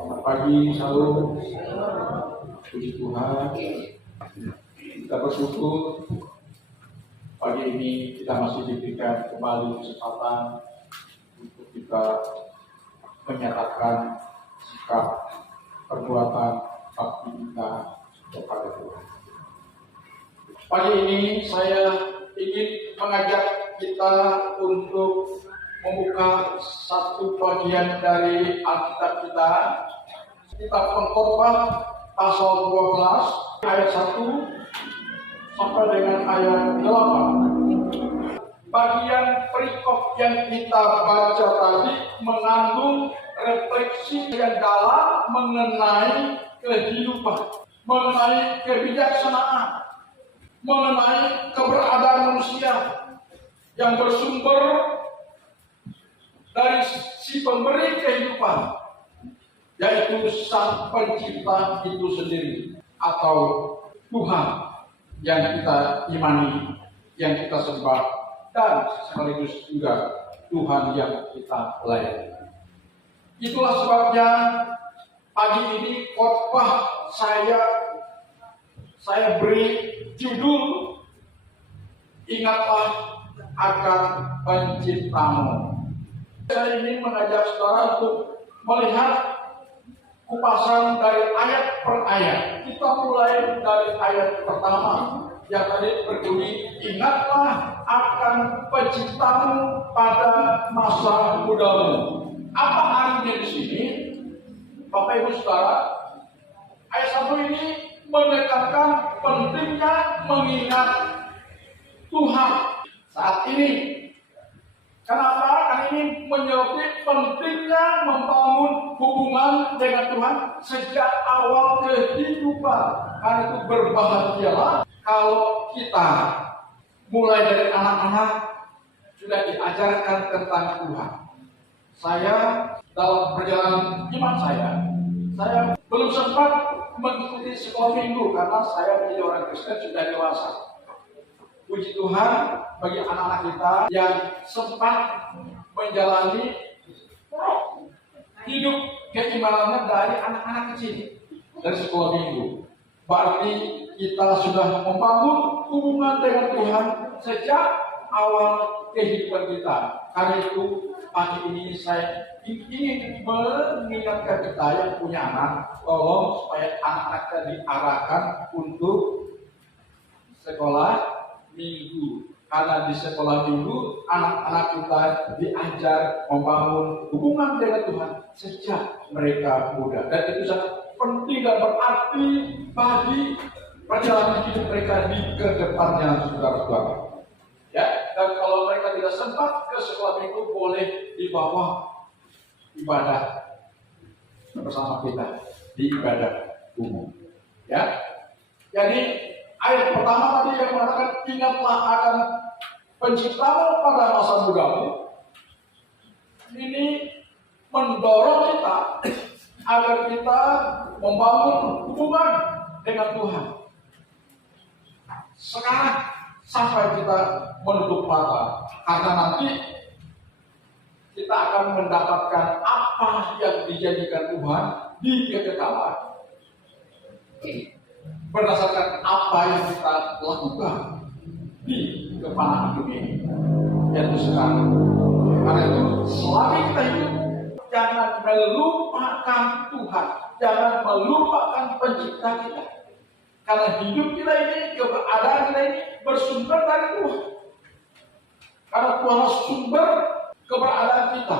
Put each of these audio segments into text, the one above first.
Selamat pagi, salam. Puji Tuhan. Kita bersyukur pagi ini kita masih diberikan kembali kesempatan untuk kita menyatakan sikap perbuatan bakti kita kepada Tuhan. Pagi ini saya ingin mengajak kita untuk membuka satu bagian dari Alkitab kita, kitab Pengkhotbah pasal 12 ayat 1 sampai dengan ayat 8. Bagian perikop yang kita baca tadi mengandung refleksi yang dalam mengenai kehidupan, mengenai kebijaksanaan, mengenai keberadaan manusia yang bersumber dari si pemberi kehidupan, yaitu Sang Pencipta itu sendiri, atau Tuhan yang kita imani, yang kita sembah, dan sekaligus juga Tuhan yang kita layani. Itulah sebabnya pagi ini khotbah saya beri judul "Ingatlah akan Penciptamu". Saya ingin mengajak saudara untuk melihat kupasan dari ayat per ayat. Kita mulai dari ayat pertama yang tadi berbunyi, "Ingatlah akan Penciptamu pada masa mudamu". Apa artinya di sini, Bapak Ibu Saudara? Ayat 1 ini menekankan pentingnya mengingat Tuhan saat ini. Kenapa? Karena ini menyoroti pentingnya membangun hubungan dengan Tuhan sejak awal kehidupan. Karena itu berbahagialah kalau kita mulai dari anak-anak sudah diajarkan tentang Tuhan. Saya dalam perjalanan iman saya belum sempat mengikuti sekolah minggu karena saya menjadi orang Kristen sudah dewasa. Puji Tuhan bagi anak-anak kita yang sempat menjalani hidup keimanannya dari anak-anak kecil, dari sekolah minggu. Berarti kita sudah membangun hubungan dengan Tuhan sejak awal kehidupan kita. Karena itu pagi ini saya ingin mengingatkan kita yang punya anak, tolong supaya anak-anak kita diarahkan untuk sekolah minggu. Karena di sekolah minggu anak-anak kita diajar membangun hubungan dengan Tuhan sejak mereka muda, dan itu sangat penting dan berarti bagi perjalanan hidup mereka di kedepannya, saudara-saudara. Ya, dan kalau mereka tidak sempat ke sekolah minggu, boleh dibawa ibadah bersama kita di ibadah umum. Ya, jadi ayat pertama tadi yang mengatakan, "Ingatlah akan Penciptamu pada masa mudamu". Ini mendorong kita agar kita membangun hubungan dengan Tuhan sekarang sampai kita menutup mata, karena nanti kita akan mendapatkan apa yang dijadikan Tuhan di kekekalan berdasarkan apa yang kita lakukan di kepanjangan dunia ini, yaitu sekarang. Karena itu selama kita hidup, jangan melupakan Tuhan, jangan melupakan Pencipta kita. Karena hidup kita ini, keberadaan kita ini bersumber dari Tuhan. Karena Tuhan sumber keberadaan kita.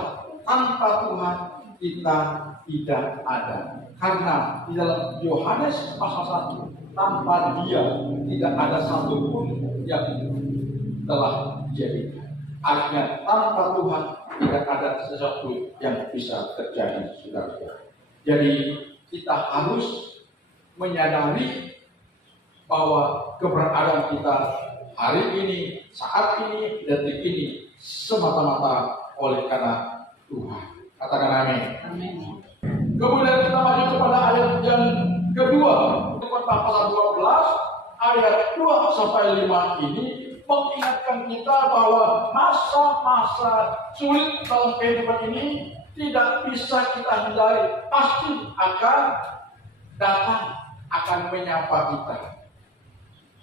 Tanpa Tuhan kita tidak ada. Karena di dalam Yohanes pasal 1, tanpa Dia tidak ada satupun yang telah dijadikan. Artinya tanpa Tuhan tidak ada sesuatu yang bisa terjadi, saudara-saudara. Jadi kita harus menyadari bahwa keberadaan kita hari ini, saat ini, detik ini semata-mata oleh karena Tuhan. Katakan amin. Amin. Kemudian kita maju kepada ayat yang kedua. Pasal 12 ayat 2 sampai 5 ini mengingatkan kita bahwa masa-masa sulit dalam kehidupan ini tidak bisa kita hindari, pasti akan datang, akan menyapa kita.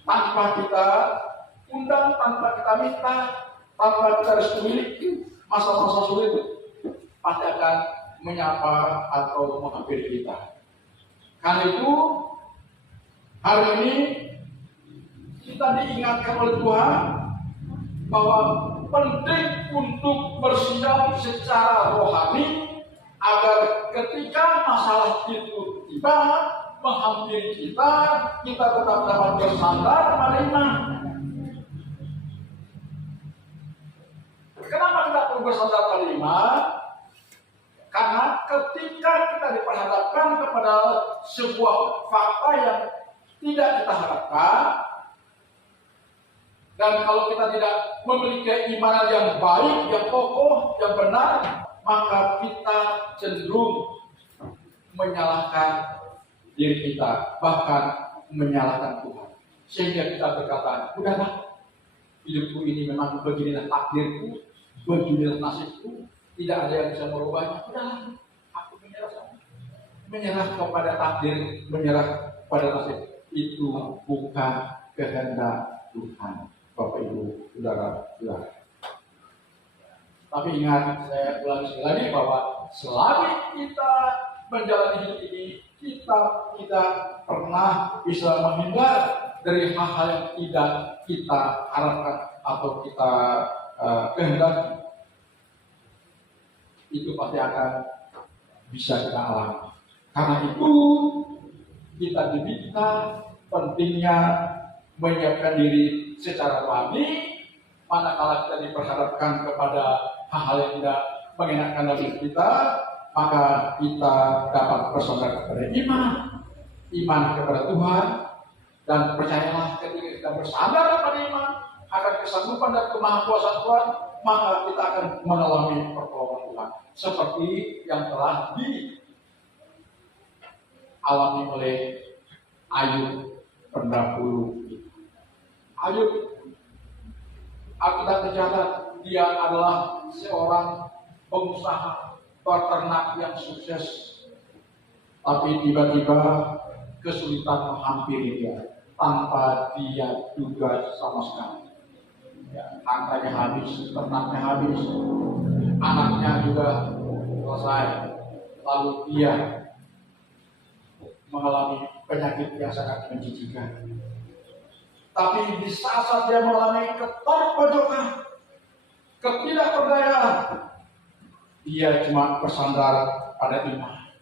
Tanpa kita undang, tanpa kita minta, tanpa kita restui, masa-masa sulit pasti akan menyapa atau menghampiri kita. Karena itu, hari ini kita diingatkan oleh Tuhan bahwa penting untuk bersiap secara rohani agar ketika masalah itu tiba menghampiri kita, kita tetap dapat bersandar pada iman. Kenapa kita perlu bersandar pada iman? Karena ketika kita diperhadapkan kepada sebuah fakta yang tidak kita harapkan, dan kalau kita tidak memiliki keimanan yang baik, yang kokoh, yang benar, maka kita cenderung menyalahkan diri kita, bahkan menyalahkan Tuhan. Sehingga kita berkata, udahlah, hidupku ini memang beginilah takdirku, beginilah nasibku, tidak ada yang bisa merubahnya. Udahlah, aku menyerah kepada takdir, menyerah pada nasib. Itu bukan kehendak Tuhan, Bapak Ibu, saudara-saudara. Tapi ingat, saya ulangi sekali lagi bahwa selama kita menjalani hidup ini, kita tidak pernah bisa menghindar dari hal-hal yang tidak kita harapkan atau kita kehendaki. Itu pasti akan bisa kita alami. Karena itu kita diminta pentingnya menyiapkan diri secara rohani, manakala kita diperhadapkan kepada hal-hal yang tidak mengenakan dalam kita, maka kita dapat bersandar kepada iman kepada Tuhan, dan percayalah ketika kita bersandar kepada iman akan kesanggupan dan kemahakuasaan Tuhan, maka kita akan mengalami pertolongan Tuhan seperti yang telah dialami oleh Ayub pendahulu. Ayub, Alkitab tercatat dia adalah seorang pengusaha peternak yang sukses, tapi tiba-tiba kesulitan menghampiri dia tanpa dia duga sama sekali. Ya, hartanya habis, ternaknya habis, anaknya juga selesai, lalu dia mengalami penyakit yang sangat menjijikan. Tapi di saat dia mengalami keterpojokan, ketidakberdayaan, dia cuma bersandar pada iman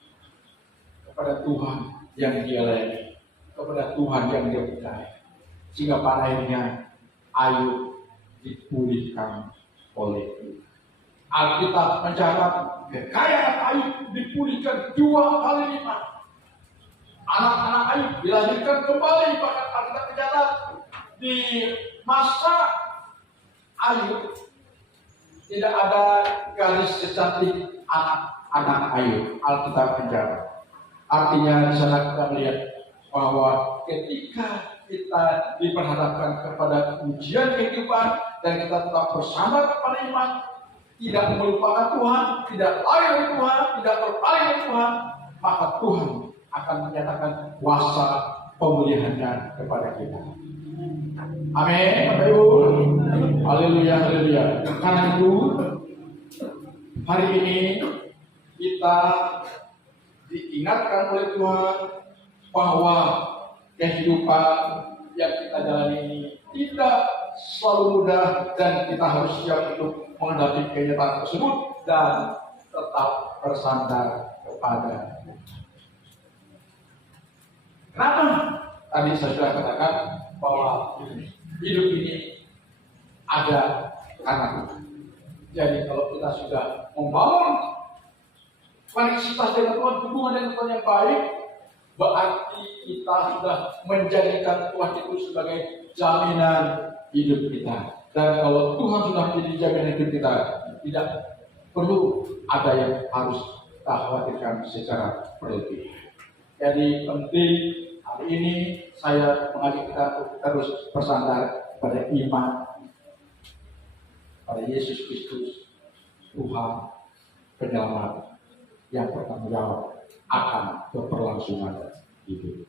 kepada Tuhan yang dia layani, kepada Tuhan yang dia percaya, sehingga pada akhirnya Ayub dipulihkan oleh Tuhan. Alkitab mencatat kekayaan Ayub dipulihkan 2 kali lipat. Anak-anak Ayub dilahirkan kembali, bahkan Alkitab mencatat di masa Ayub tidak ada gadis secantik anak-anak Ayub. Alkitab mencatat. Artinya di sana kita melihat bahwa ketika kita diperhadapkan kepada ujian kehidupan dan kita tetap bersandar kepada iman, tidak melupakan Tuhan, tidak lari dari Tuhan, tidak berpaling dari Tuhan, maka Tuhan akan menyatakan kuasa pemulihannya kepada kita. Amin, Bapak Ibu. Haleluya, haleluya. Karena itu hari ini kita diingatkan oleh Tuhan bahwa kehidupan yang kita jalani ini tidak selalu mudah, dan kita harus siap untuk menghadapi kenyataan tersebut dan tetap bersandar kepada. Kenapa? Tadi saya sudah katakan bahwa hidup ini ada karena Tuhan. Jadi kalau kita sudah membangun koneksitas dengan Tuhan, hubungan dengan Tuhan yang baik, berarti kita sudah menjadikan Tuhan itu sebagai jaminan hidup kita. Dan kalau Tuhan sudah menjadi jaminan hidup kita, tidak perlu ada yang harus kita khawatirkan secara berlebihan. Jadi penting hari ini saya mengajak kita untuk terus bersandar pada iman pada Yesus Kristus Tuhan penyelamat yang bertanggung jawab akan keberlangsungan hidup.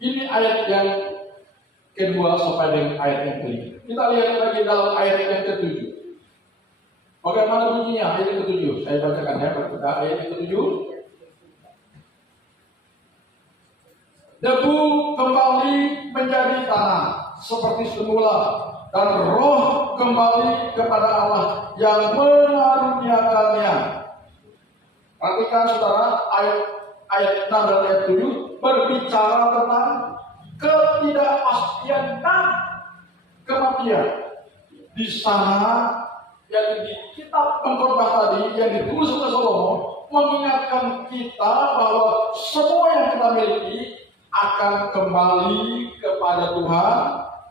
Ini ayat yang kedua sampai dengan ayat yang kelima. Kita lihat lagi dalam ayat yang ketujuh. Bagaimana bunyinya ayat yang ketujuh? Saya bacakan ya, pada ayat yang ketujuh. Debu kembali menjadi tanah seperti semula, dan roh kembali kepada Allah yang mengaruniakannya. Perhatikan saudara, ayat 6 dan ayat 7 berbicara tentang ketidakpastian dan kematian. Di sana, yang di kitab pengkhotbah tadi yang ditulis oleh Salomo mengingatkan kita bahwa semua yang kita miliki akan kembali kepada Tuhan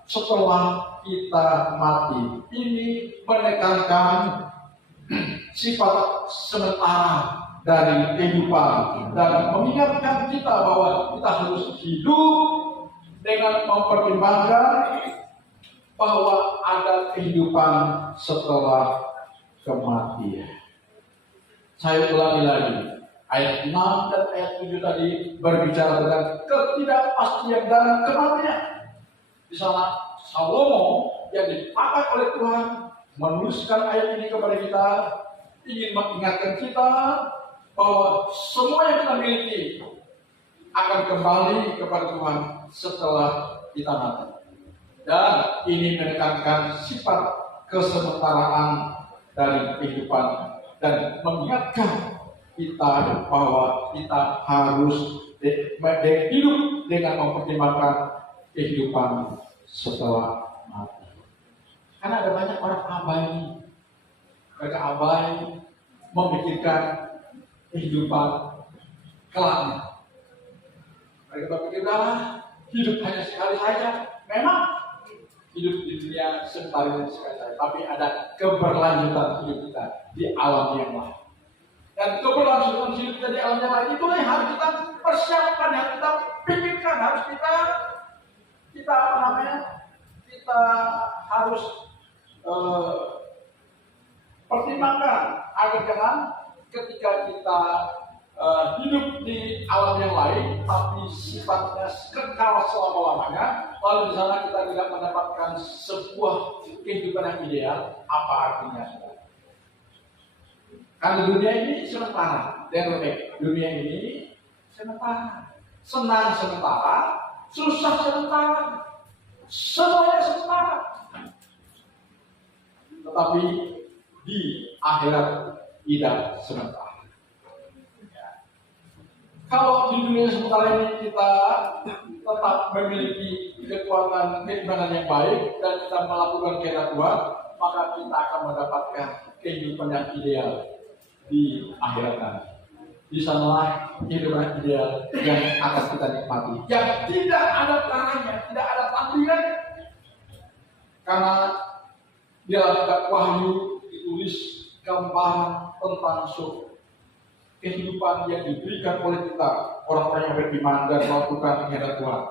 setelah kita mati. Ini menekankan sifat sementara dari kehidupan dan mengingatkan kita bahwa kita harus hidup dengan mempertimbangkan bahwa ada kehidupan setelah kematian. Saya ulangi lagi. Ayat 6 dan ayat 7 tadi berbicara tentang ketidakpastian dan kematian. Di sana Salomo yang dipakai oleh Tuhan menuliskan ayat ini kepada kita, ingin mengingatkan kita bahwa semua yang kita miliki akan kembali kepada Tuhan setelah kita mati. Dan ini menekankan sifat kesementaraan dari kehidupan dan mengingatkan kita bahwa kita harus hidup dengan mempertimbangkan kehidupan setelah mati. Karena ada banyak orang abai, mereka abai memikirkan kehidupan kelaknya. Mereka berpikir, hidup hanya sekali saja. Memang hidup di dunia sebentar ini sekali saja, tapi ada keberlanjutan hidup kita di alam yang lain. Dan keberlangsungan hidup kita di alam yang lain itu yang harus kita persiapkan, yang kita pikirkan, harus kita harus pertimbangkan agar jangan ketika kita hidup di alam yang lain, tapi sifatnya kekal selama-lamanya, lalu di sana kita tidak mendapatkan sebuah kehidupan yang ideal. Apa artinya? Karena dunia ini sementara, dan dunia ini sementara, senang sementara, susah sementara, semuanya sementara. Tetapi di akhirat tidak sementara. Kalau di dunia sementara ini kita tetap memiliki kekuatan keimanan yang baik dan kita melakukan kehendak Tuhan, maka kita akan mendapatkan kehidupan yang ideal di akhirat nanti. Di sanalah kehidupan ideal yang akan kita nikmati, yang tidak ada tangannya, tidak ada tampilannya. Karena di dalam kitab Wahyu ditulis gambaran tentang surga, kehidupan yang diberikan oleh kita orang-orang yang beriman dan melakukan kehendak Tuhan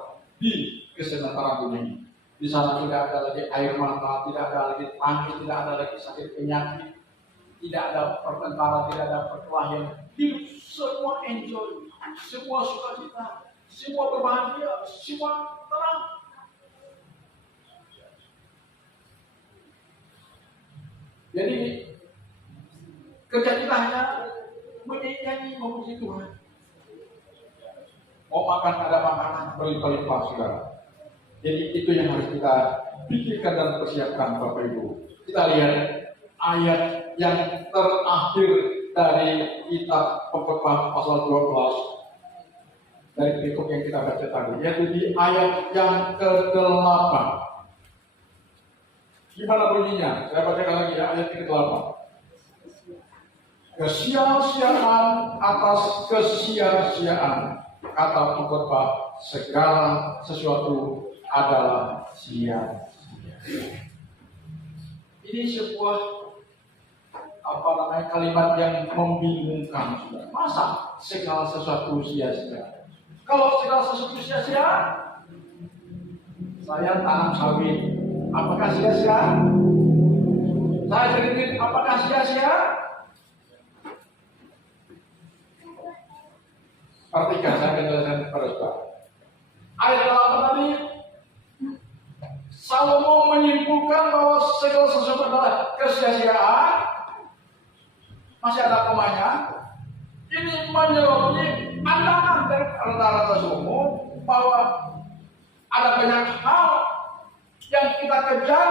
di kesementaraan dunia ini. Di sana tidak ada lagi air mata, tidak ada lagi tangis, tidak ada lagi sakit penyakit, tidak ada pertengkaran, tidak ada perkelahian. Hidup semua enjoy, semua sukacita, semua berbahagia, semua tenang. Jadi kerja kita hanya menyanyi, memuji Tuhan. Mau makan ada makanan berlimpah-limpah, saudara. Jadi itu yang harus kita pikirkan dan persiapkan, Bapak Ibu. Kita lihat ayat yang terakhir dari kitab Pengkhotbah pasal 12 dari berikut yang kita baca tadi, yaitu di ayat yang ke-8. Gimana bunyinya? Saya bacakan lagi ya, ayat ke-8. Kesia-siaan atas kesia-siaan, kata pengkhotbah, segala sesuatu adalah sia-sia. Ini sebuah kalimat yang membingungkan. Masa segala sesuatu sia-sia? Kalau segala sesuatu sia-sia, saya tanam sawit, apakah sia-sia? Saya jadi apakah sia-sia? Perhatikan, saya akan jelaskan kepada saudara. Ayat 8 tadi, Salomo menyimpulkan bahwa segala sesuatu adalah kesia-siaan. Masih ada komanya. Ini menyerupi pandangan dari rata-rata Salomo bahwa ada banyak hal yang kita kejar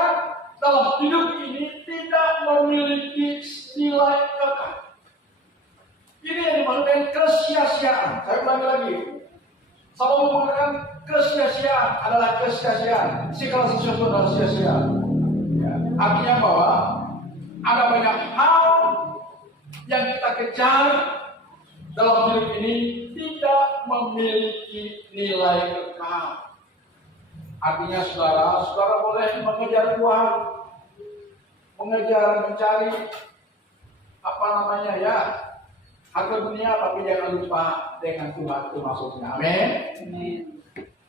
dalam hidup ini tidak memiliki nilai kekal. Ini yang dimaksud dengan kesia-siaan. Saya ulangi lagi. Salomo mengatakan kesia-siaan adalah kesia-siaan. Segala sesuatu adalah sia-sia. Ya. Artinya bahwa ada banyak hal yang kita kejar dalam hidup ini tidak memiliki nilai kekal. Artinya saudara boleh mengejar Tuhan, mencari harta dunia, tapi jangan lupa dengan Tuhan itu maksudnya. Amin.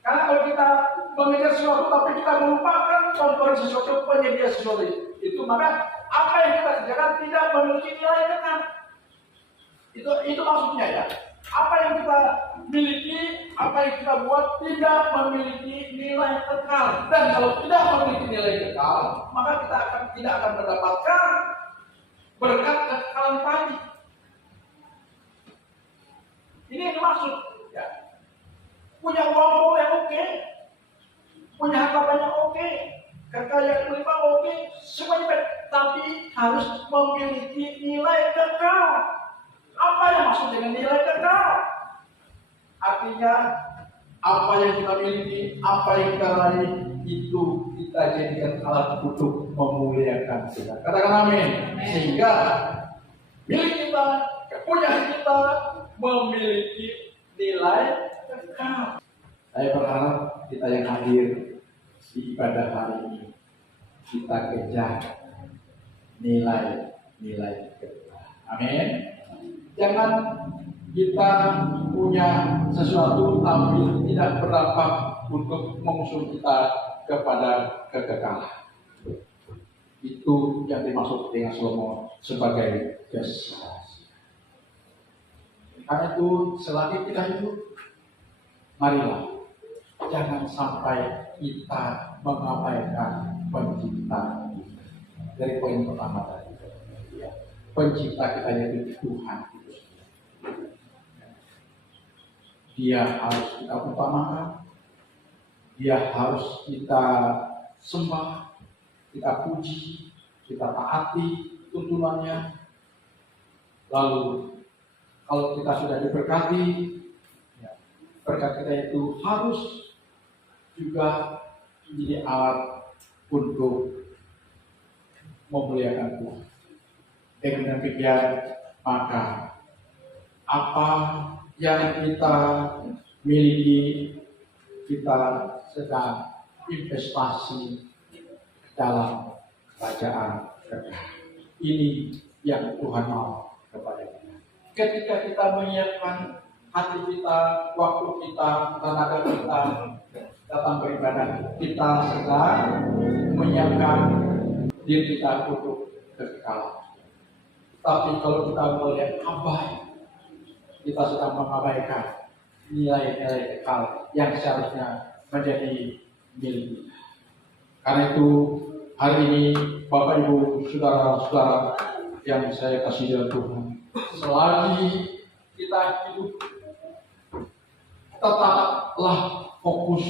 Karena kalau kita mengejar sesuatu tapi kita melupakan pemberi sesuatu, penyedia sesuatu itu, maka apa yang kita kerjakan tidak memiliki nilai kekal. Itu maksudnya ya. Apa yang kita miliki, apa yang kita buat tidak memiliki nilai kekal. Dan kalau tidak memiliki nilai kekal, maka kita tidak akan mendapatkan berkat kekekalan tadi. Ini yang dimaksud. Ya. Punya uang boleh oke, punya harta banyak oke, kekayaan berlimpah oke, semuanya baik. Tapi harus memiliki nilai kekal. Apa yang maksud dengan nilai kekal? Artinya apa yang kita miliki, apa yang kita raih, itu kita jadikan alat untuk memuliakan Tuhan. Katakan amin. Sehingga milik kita, kepunyaan kita memiliki nilai kekal. Saya berharap kita yang hadir di ibadah hari ini, kita kejar nilai kekal. Amin. Jangan kita punya sesuatu tapi tidak berdampak untuk mengusung kita kepada kekekalan. Itu yang dimaksud dengan Salomo sebagai kesia-siaan. Karena itu selagi kita hidup, marilah jangan sampai kita mengabaikan pencipta kita. Dari poin pertama tadi, ya, pencipta kita yaitu Tuhan. Dia harus kita utamakan, dia harus kita sembah, kita puji, kita taati tuntunannya. Lalu kalau kita sudah diberkati, ya, berkat kita itu harus juga menjadi alat untuk memuliakan Tuhan. Dengan demikian maka apa yang kita miliki, kita sedang investasi dalam kerajaan kekal. Ini yang Tuhan mau kepada kita. Ketika kita menyiapkan hati kita, waktu kita, tenaga kita datang beribadah, kita sedang menyiapkan diri kita untuk kekekalan. Tapi kalau kita melihat abai, kita sedang mengabaikan nilai-nilai kekal yang seharusnya menjadi milik kita. Karena itu hari ini Bapak Ibu Saudara-saudara yang saya kasih dalam Tuhan, selagi kita hidup, tetaplah fokus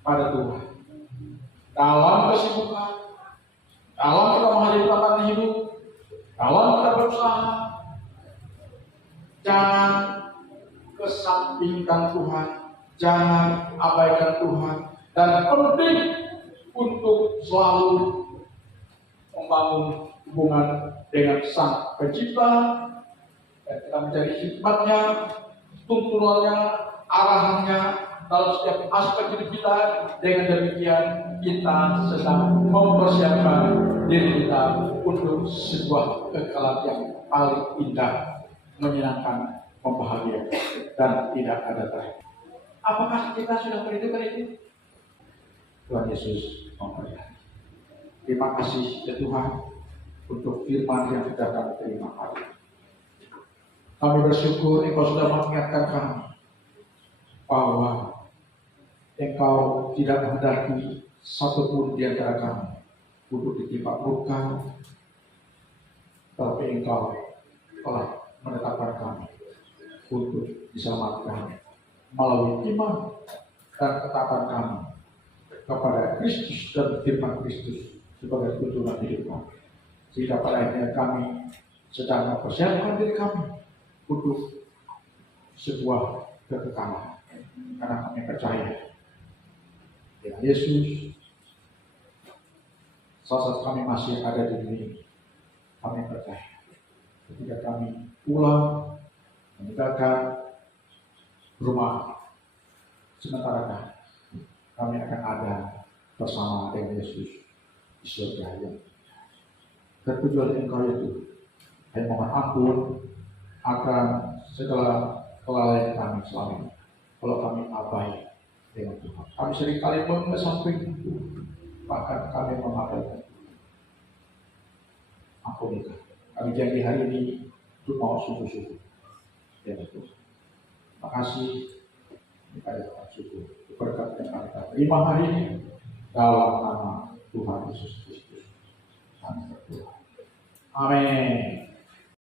pada Tuhan. Dalam kesibukan, dalam kita menghadapi tantangan hidup, dalam kita berusaha, jangan kesampingkan Tuhan, jangan abaikan Tuhan, dan penting untuk selalu membangun hubungan dengan Sang Pencipta, dan kita mencari hikmatnya, tuntunannya, arahannya dalam setiap aspek hidup kita. Dengan demikian kita sedang mempersiapkan diri kita untuk sebuah kekekalan yang paling indah, menyenangkan, membahagiakan, dan tidak ada terakhir. Apakah kita sudah perhitungkan itu? Tuhan Yesus memberkati. Terima kasih ya Tuhan untuk firman yang sudah kami terima hari. Kami bersyukur Engkau sudah mengingatkan kami bahwa Engkau tidak menghendaki satupun di antara kami untuk ditimpa murka, tapi Engkau telah menetapkan kami untuk diselamatkan melalui iman dan ketetapan kami kepada Kristus dan firman Kristus sebagai tuntunan hidup kami. Sehingga pada akhirnya kami sedang mempersiapkan diri kami untuk sebuah kekekalan. Karena kami percaya dengan Yesus, saat kami masih ada di dunia, kami percaya ketika kami pulang meninggalkan rumah sementara kami akan ada bersama dengan Yesus di surga yang tertujuan Engkau itu hanya mohon ampun akan segala kelalaian kami selama ini. Kalau kami abai dengan Tuhan, kami seringkali mengesampingkan Tuhan, bahkan kami mengabaikan Tuhan. Ampuni kami. Kami janji hari ini untuk mau sungguh-sungguh dengan Tuhan. Terima kasih kepada Tuhan syukur berkat yang kami terima hari ini dalam nama Tuhan Yesus Kristus. Amin.